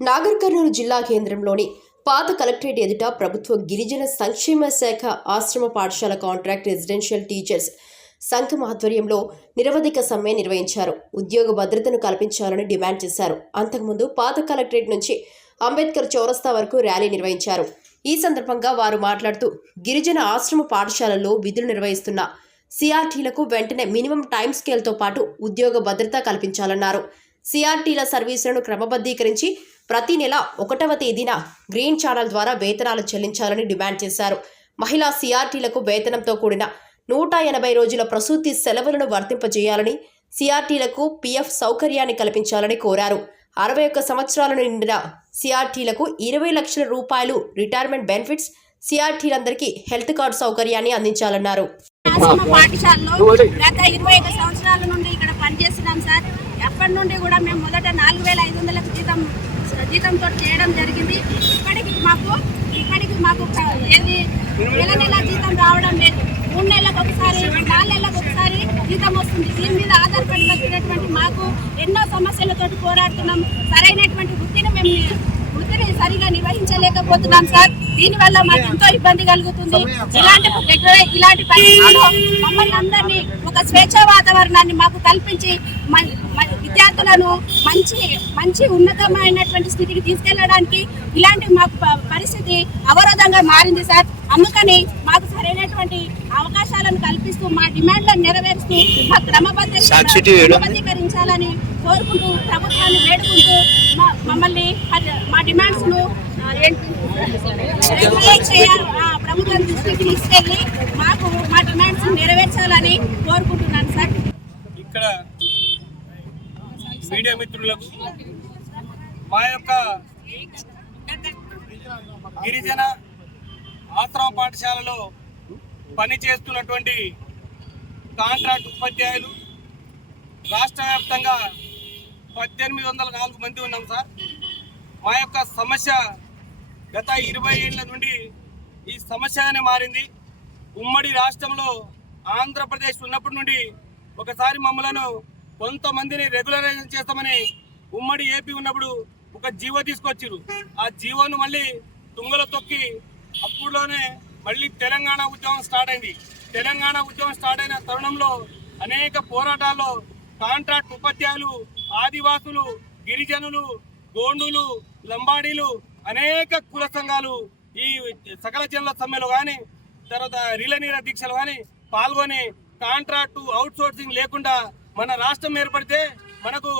నాగర్ కర్నూలు జిల్లా కేంద్రంలోని పాత కలెక్టరేట్ ఎదుట ప్రభుత్వ గిరిజన సంక్షేమ శాఖ ఆశ్రమ పాఠశాల కాంట్రాక్ట్ రెసిడెన్షియల్ టీచర్స్ సంఘం ఆధ్వర్యంలో నిరవధిక సమ్మె నిర్వహించారు. ఉద్యోగ భద్రతను కల్పించాలని డిమాండ్ చేశారు. అంతకుముందు పాత కలెక్టరేట్ నుంచి అంబేద్కర్ చౌరస్తా వరకు ర్యాలీ నిర్వహించారు. ఈ సందర్భంగా వారు మాట్లాడుతూ గిరిజన ఆశ్రమ పాఠశాలల్లో విధులు నిర్వహిస్తున్న సిఆర్టీలకు వెంటనే మినిమం టైం స్కేల్తో పాటు ఉద్యోగ భద్రత కల్పించాలన్నారు. సిఆర్టీల సర్వీసులను క్రమబద్ధీకరించి ప్రతి నెల ఒకటవ తేదీన గ్రీన్ ఛానల్ ద్వారా వేతనాలు చెల్లించాలని డిమాండ్ చేశారు. మహిళా సిఆర్టీలకు వేతనంతో కూడిన నూట ఎనభై రోజుల ప్రసూతి సెలవులను వర్తింపజేయాలని సిఆర్టీలకు పీఎఫ్ సౌకర్యాన్ని కల్పించాలని కోరారు. అరవై ఒక్క సంవత్సరాలను నిండిన సిఆర్టీలకు ఇరవై లక్షల రూపాయలు రిటైర్మెంట్ బెనిఫిట్స్ సిఆర్టీలందరికీ హెల్త్ కార్డు సౌకర్యాన్ని అందించాలన్నారు. ఆశ్రమ పాఠశాలలో గత ఇరవై ఐదు సంవత్సరాల నుండి ఇక్కడ పనిచేస్తున్నాం సార్. ఎప్పటి నుండి కూడా మేము మొదట నాలుగు వేల ఐదు వందలకు జీతం జీతంతో చేయడం జరిగింది. ఇప్పటికి మాకు ఇప్పటికి మాకు ఏది నెల నెల జీతం రావడం లేదు. మూడు నెలలకు ఒకసారి నాలుగు నెలలకు ఒకసారి జీతం వస్తుంది. దీని మీద ఆధారపడి వచ్చినటువంటి మాకు ఎన్నో సమస్యలతోటి పోరాడుతున్నాం. సరైనటువంటి వృత్తిని మేము వృత్తిని సరిగా నిర్వహించలేకపోతున్నాం సార్. దీని వల్ల మాకు ఎంతో ఇబ్బంది కలుగుతుంది. ఇలాంటి ఇలాంటి పరిస్థితుల్లో మమ్మల్ని అందరినీ ఒక స్వేచ్ఛ వాతావరణాన్ని మాకు కల్పించి విద్యార్థులను మంచి మంచి ఉన్నతమైనటువంటి స్థితికి తీసుకెళ్ళడానికి ఇలాంటి మాకు పరిస్థితి అవరోధంగా మారింది సార్. అందుకని మాకు సరైనటువంటి అవకాశాలను కల్పిస్తూ మా డిమాండ్లను నెరవేరుస్తూ మా క్రమబద్ధ క్రమబద్ధీకరించాలని కోరుకుంటూ ప్రభుత్వాన్ని వేడుకుంటూ మమ్మల్ని మా డిమాండ్స్ ప్రభుత్వం దృష్టికి తీసుకెళ్ళి మాకు మా డిమాండ్స్ నెరవేర్చాలని కోరుకుంటున్నాను సార్. ఇక్కడ మీడియా మిత్రులకు మా యొక్క గిరిజన ఆశ్రమ పాఠశాలలో పనిచేస్తున్నటువంటి కాంట్రాక్ట్ ఉపాధ్యాయులు రాష్ట్ర వ్యాప్తంగా పద్దెనిమిది వందల నాలుగు మంది ఉన్నాం సార్. మా యొక్క సమస్య గత ఇరవై ఏళ్ళ నుండి ఈ సమస్యగానే మారింది. ఉమ్మడి రాష్ట్రంలో ఆంధ్రప్రదేశ్ ఉన్నప్పటి నుండి ఒకసారి మమ్మలను కొంతమందిని రెగ్యులరైజేషన్ చేస్తామని ఉమ్మడి ఏపీ ఉన్నప్పుడు ఒక జీవో తీసుకొచ్చారు ఆ జీవోను మళ్ళీ తుంగలో తొక్కి అప్పుడులోనే మళ్ళీ తెలంగాణ ఉద్యమం స్టార్ట్ అయింది. తెలంగాణ ఉద్యమం స్టార్ట్ అయిన తరుణంలో అనేక పోరాటాల్లో కాంట్రాక్ట్ ఉపాధ్యాయులు ఆదివాసులు గిరిజనులు గోండులు లంబాడీలు అనేక కుల సంఘాలు ఈ సకల జనుల సమ్మెలో కానీ తర్వాత రిలనీర దీక్షలు కానీ పాల్గొని కాంట్రాక్టు అవుట్ సోర్సింగ్ లేకుండా మన రాష్ట్రం ఏర్పడితే మనకు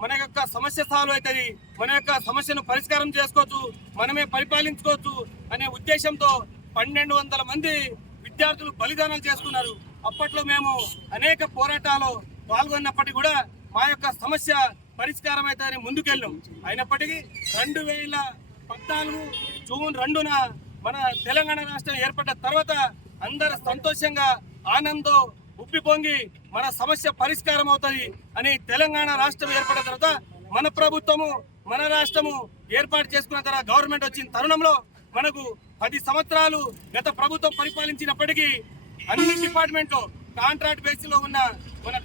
మన యొక్క సమస్య సాల్వ్ అవుతుంది. మన యొక్క సమస్యను పరిష్కారం చేసుకోవచ్చు. మనమే పరిపాలించుకోవచ్చు అనే ఉద్దేశంతో పన్నెండు వందల మంది విద్యార్థులు బలిదానాలు చేసుకున్నారు. అప్పట్లో మేము అనేక పోరాటాలు పాల్గొన్నప్పటికీ కూడా మా యొక్క సమస్య పరిష్కారం అవుతుందని ముందుకెళ్ళాం. అయినప్పటికీ రెండు వేల పద్నాలుగు జూన్ రెండున మన తెలంగాణ రాష్ట్రం ఏర్పడ్డ తర్వాత అందరు సంతోషంగా ఆనందం ఉప్పి పొంగి మన సమస్య పరిష్కారం అవుతుంది అని తెలంగాణ రాష్ట్రం ఏర్పడిన తర్వాత మన ప్రభుత్వము మన రాష్ట్రము ఏర్పాటు చేసుకున్న తర్వాత గవర్నమెంట్ వచ్చిన తరుణంలో మనకు పది సంవత్సరాలు గత ప్రభుత్వం పరిపాలించినప్పటికీ అన్ని డిపార్ట్మెంట్లో కాంట్రాక్ట్ బేసిస్లో ఉన్న మన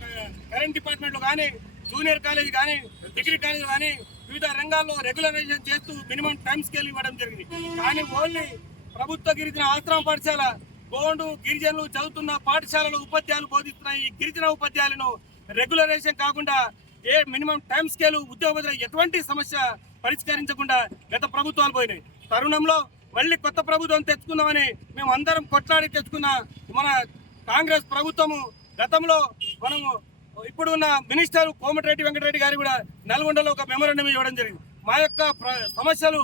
కరెంట్ డిపార్ట్మెంట్లో కానీ జూనియర్ కాలేజ్ కానీ డిగ్రీ కాలేజ్ కానీ వివిధ రంగాల్లో రెగ్యులరైజేషన్ చేస్తూ మినిమం టైం స్కేల్ ఇవ్వడం జరిగింది. కానీ ఓన్లీ ప్రభుత్వ గిరిజన ఆశ్రమ పాఠశాల గోండు గిరిజనులు చదువుతున్న పాఠశాలలో ఉపాధ్యాయులు బోధిస్తున్న ఈ గిరిజన ఉపాధ్యాయులను రెగ్యులరైజేషన్ కాకుండా ఏ మినిమం టైం స్కేల్ ఉద్యోగ ఎటువంటి సమస్య పరిష్కరించకుండా గత ప్రభుత్వాలు పోయినాయి. తరుణంలో మళ్ళీ కొత్త ప్రభుత్వం తెచ్చుకుందామని మేము అందరం కొట్లాడి తెచ్చుకున్న మన కాంగ్రెస్ ప్రభుత్వము గతంలో మనము ఇప్పుడు ఉన్న మినిస్టర్ కోమటిరెడ్డి వెంకటరెడ్డి గారు కూడా నల్గొండలో ఒక మెమోరండం ఇవ్వడం జరిగింది. మా యొక్క ప్ర- సమస్యలు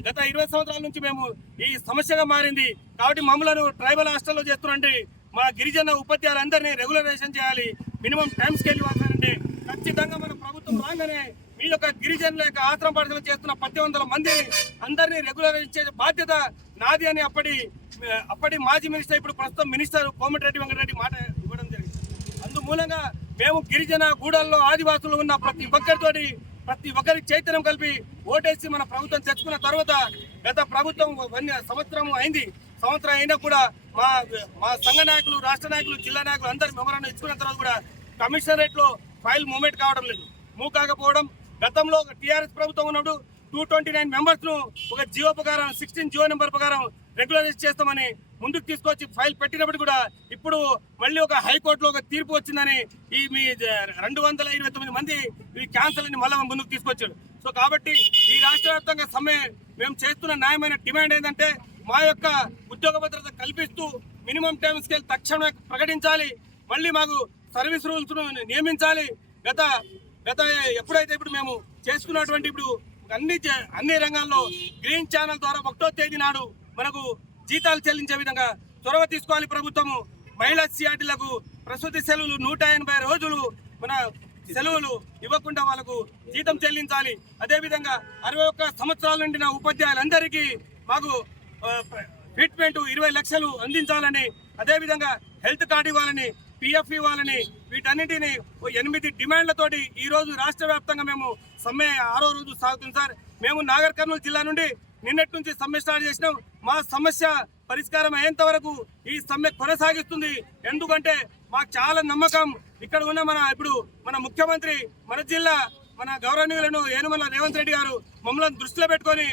గత ఇరవై సంవత్సరాల నుంచి మేము ఈ సమస్యగా మారింది. కాబట్టి మమ్మలను ట్రైబల్ హాస్టల్లో చేస్తున్నారంటే మా గిరిజన ఉపాధ్యాయులందరినీ రెగ్యులరైజేషన్ చేయాలి. మినిమం టైం స్కేల్ ఇవ్వాలంటే ఖచ్చితంగా మన ప్రభుత్వం రాగానే మీ యొక్క గిరిజనుల యొక్క ఆశ్రమ పాఠశాల చేస్తున్న పద్దెనిమిది వందల మంది అందరినీ రెగ్యులర్ ఇచ్చే బాధ్యత నాది అని అప్పటి అప్పటి మాజీ మినిస్టర్ ఇప్పుడు ప్రస్తుతం మినిస్టర్ కోమటిరెడ్డి వెంకటరెడ్డి మాట ఇవ్వడం జరిగింది. అందుమూలంగా మేము గిరిజన గూడల్లో ఆదివాసులు ఉన్న ప్రతి ఒక్కరితోటి ప్రతి ఒక్కరికి చైతన్యం కలిపి ఓటేసి మన ప్రభుత్వం తెచ్చుకున్న తర్వాత గత ప్రభుత్వం వన్ సంవత్సరం అయింది. సంవత్సరం అయినా కూడా మా మా సంఘ నాయకులు రాష్ట్ర నాయకులు జిల్లా నాయకులు అందరి మెమరాన్ని ఇచ్చుకున్న తర్వాత కూడా కమిషనరేట్లో ఫైల్ మూమెంట్ కావడం లేదు. మూవ్ కాకపోవడం గతంలో టీఆర్ఎస్ ప్రభుత్వం ఉన్నప్పుడు టూ ట్వంటీ నైన్ మెంబర్స్ను ఒక జియో ప్రకారం సిక్స్టీన్ జియో నెంబర్ ప్రకారం రెగ్యులరైజ్ చేస్తామని ముందుకు తీసుకొచ్చి ఫైల్ పెట్టినప్పుడు కూడా ఇప్పుడు మళ్ళీ ఒక హైకోర్టులో ఒక తీర్పు వచ్చిందని ఈ మీ రెండు వందల ఇరవై తొమ్మిది మంది ఈ క్యాన్సల్ అని మళ్ళీ ముందుకు తీసుకొచ్చాడు సో కాబట్టి ఈ రాష్ట్ర వ్యాప్తంగా సమ్మె మేము చేస్తున్న న్యాయమైన డిమాండ్ ఏంటంటే మా యొక్క ఉద్యోగ భద్రత కల్పిస్తూ మినిమం టైం స్కేల్ తక్షణమే ప్రకటించాలి. మళ్ళీ మాకు సర్వీస్ రూల్స్ను నియమించాలి. గత గత ఎప్పుడైతే ఇప్పుడు మేము చేసుకున్నటువంటి ఇప్పుడు అన్ని చే- అన్ని రంగాల్లో గ్రీన్ ఛానల్ ద్వారా ఒకటో తేదీ నాడు మనకు జీతాలు చెల్లించే విధంగా చొరవ తీసుకోవాలి ప్రభుత్వము. మహిళా సిఆర్టీలకు ప్రసూతి సెలవులు నూట ఎనభై రోజులు మన సెలవులు ఇవ్వకుండా వాళ్ళకు జీతం చెల్లించాలి. అదేవిధంగా అరవై ఒక్క సంవత్సరాల నిండిన ఉపాధ్యాయులందరికీ మాకు ట్రీట్మెంటు ట్రీట్మెంట్ ఇరవై లక్షలు అందించాలని అదేవిధంగా హెల్త్ కార్డు ఇవ్వాలని పిఎఫ్ ఇవ్వాలని వీటన్నిటిని ఓ ఎనిమిది డిమాండ్లతోటి ఈ రోజు రాష్ట్ర వ్యాప్తంగా మేము సమ్మె ఆరో రోజు సాగుతుంది సార్. మేము నాగర్ కర్నూలు జిల్లా నుండి నిన్నటి నుంచి సమ్మె స్టార్ట్ చేసినాం. మా సమస్య పరిష్కారం అయ్యేంత వరకు ఈ సమ్మె కొనసాగిస్తుంది. ఎందుకంటే మాకు చాలా నమ్మకం. ఇక్కడ ఉన్న మన ఇప్పుడు మన ముఖ్యమంత్రి మన జిల్లా మన గౌరవనీయులను ఏనుమల రేవంత్ రెడ్డి గారు మమ్మల్ని దృష్టిలో పెట్టుకొని